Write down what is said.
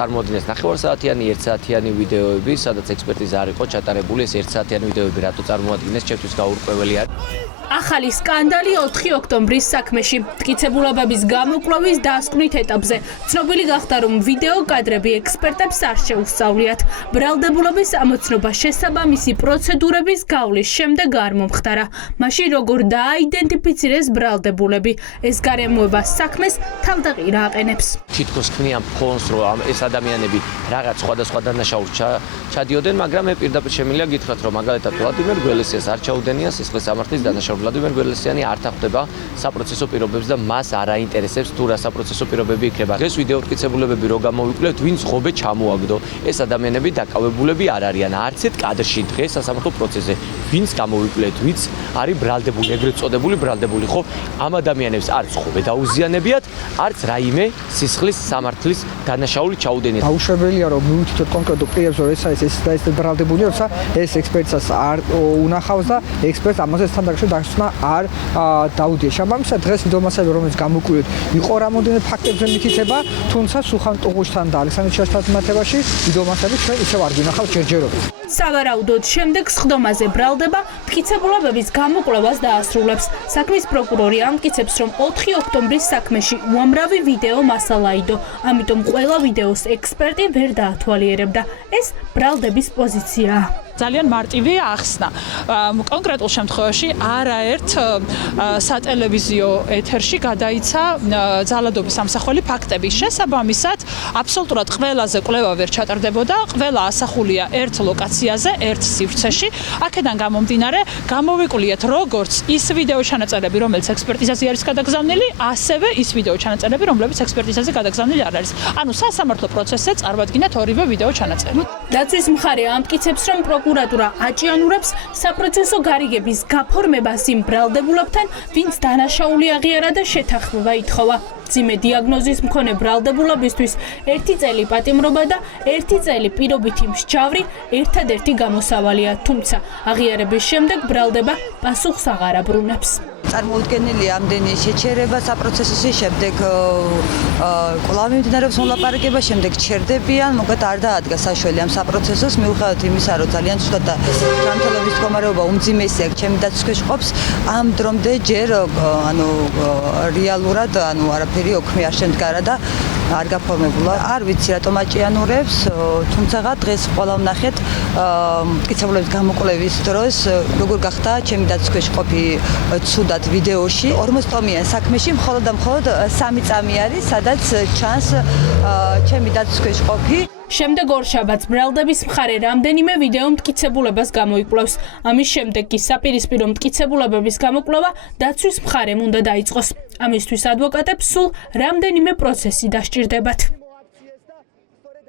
წარმოადგენს 9 საათიანი, 1 საათიანი ვიდეოები, სადაც ექსპერტიზა არ იყო ჩატარებული, ეს 1 საათიანი ვიდეოები რატო წარმოადგენეს, ჩემთვის გაურკვეველია. ახალი სკანდალი 4 ოქტომბრის საქმეში. მტკიცებულებების გამოკვლევის დასკვნით ეტაპზე. ცნობილი გახდა, რომ ვიდეო კადრები ექსპერტებს არ შეუსწავლიათ. ბრალდებულების ამოცნობა შესაბამისი პროცედურების გავლის შემდეგ არ მომხდარა. მაშინ როგორ დააიდენტიფიცირეს ბრალდებულები, ეს გარემოება საქმეს თავდაყირა აყენებს. თითქოს ქმნიან ფონს, რომ ეს ადამიანები რაღაც სხვადასხვა დანაშაულს ჩადიოდნენ, მაგრამ მე პირდაპირ შემიძლია გითხრათ, რომ მაგალითად ვლადიმერ გველესიანს არ ჩაუდენია სისხლის სამართლის დანაშაული. ვლადიმერ გველესიანი არ თანხმდება საპროცესო პირობებს და მას არ აინტერესებს თუ რა საპროცესო პირობები იქნება. დღეს ვიდეო მტკიცებულებები რო გამოვიკვლიოთ, ვინც ღობე ჩამოაგდო, ეს ადამიანები დაკავებულები არ არიან. არც ერთ კადრში დღეს სასამართლო პროცესზე ვინც გამოვიკვლიოთ, ვინც არის ბრალდებული, ეგრეთ წოდებული ბრალდებული, ხო? ამ ადამიანებს არც ღობე დაუზიანებიათ, არც რაიმე სისხლის სამართლის დანაშაული ჩაუდენიათ. აუშვებელია რომ მივუთითოთ კონკრეტულ პირებს, რომ ეს არის ეს ბრალდებული, როცა ეს ექსპერტსაც არ უნახავს და ექსპერტს ამაზე თანდაკში არ დაუდია. შემამსა დღეს ვიდეომასალები, რომელიც გამოვიკვლიოთ, იყო რამოდენიმე ფაქტებზე მითითება, თუმცა სულხან ტუღუშთან და ალექსანდრე ჩაშთაძის მიმართებაში ვიდეომასალები ჩვენ ისევ არ გვინახავს ჯერჯერობით. სავარაუდოდ შემდეგ სხდომაზე ბრალდება მტკიცებულებების გამოკვლევას დაასრულებს. საქმის პროკურორი ამტკიცებს, რომ 4 ოქტომბრის საქმეში უამრავი ვიდეო მასალა იდო, ამიტომ ყველა ვიდეოს ექსპერტი ვერ დაათვალიერებდა. ეს ბრალდების პოზიციაა. ძალიან მარტივი ახსნა. კონკრეტულ შემთხვევაში არაერთ სატელევიზიო ეთერში გადაიცა ძალადობის ამსახველი ფაქტების შესაბამისად, აბსოლუტურად ყველაზე კვლევა ვერ ჩატარდებოდა, ყველა ასახულია ერთ ლოკაციაზე, ერთ სივრცეში. აქედან გამომდინარე, გამოვიკვლიეთ როგორც ის ვიდეო ჩანაწერები, რომელიც ექსპერტიზაზე არის გადაგზავნილი, ასევე ის ვიდეო ჩანაწერები, რომლებიც ექსპერტიზაზე გადაგზავნილი არ არის. ანუ სასამართლო პროცესზე წარმოადგინეთ ორივე ვიდეო ჩანაწერი. დაცვის მხარე ამტკიცებს, რომ პროკურატურა აჭიანურებს საპროცესო გარიგების გაფორმებას იმ ბრალდებულებთან, ვინც დანაშაული აღიარა და შეთანხმება ითხოვა. მძიმე დიაგნოზის მქონე ბრალდებულებისთვის 1 წელი პატიმრობა და 1 წელი პირობითი მსჯავრი ერთადერთი გამოსავალია, თუმცა აღიარების შემდეგ ბრალდება პასუხს აღარ აბრუნებს. წარმოუდგენელია ამდენი შეჩერება საპროცესოში, შემდეგ კვლავ მიმდინარეობს მოლაპარაკება, შემდეგ ჩერდებიან, მოკლედ არ დაადგა საშველი ამ საპროცესოს, მიუხედავად იმისა, რომ ძალიან ცუდად და ჯანმრთელობის მდგომარეობა უმძიმესია, ჩემი დაცვის ქვეშ ყოფს, ამ დრომდე ჯერ რეალურად არაფერი ოქმი არ შემდგარა და არ გაფორმებულა. არ ვიცი რატომ აჭიანურებს, თუმცა დღეს ყველა ვნახეთ მტკიცებულების გამოკვლევის დროს, როგორ გახდა ჩემი დაცვის ქვეშ ყოფი ცუდად ვიდეოში 40 ტომიან საქმეში მხოლოდ და მხოლოდ 3 წამი არის, სადაც ჩანს ჩემი დაცვის ქვეშ ყოფი. შემდეგ ორშაბათს ბრალდების მხარე რამდენიმე ვიდეო მტკიცებულებას გამოიკვლევს. ამის შემდეგ კი საპირისპირო მტკიცებულებების გამოკვლევა დაცვის მხარემ უნდა დაიწყოს. ამისთვის ადვოკატებს სულ რამდენიმე პროცესი დასჭირდებათ.